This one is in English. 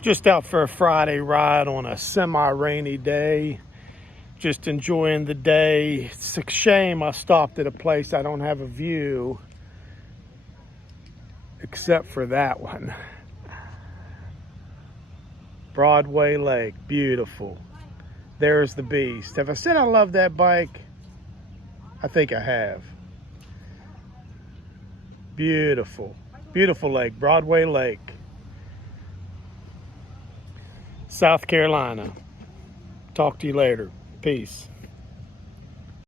Just out for a Friday ride on a semi-rainy day. Just enjoying the day. It's a shame I stopped at a place I don't have a view except for that one. Broadway Lake, beautiful. There's the beast. Have I said I love that bike? I think I have. Beautiful, beautiful lake, Broadway Lake, South Carolina. Talk to you later. Peace.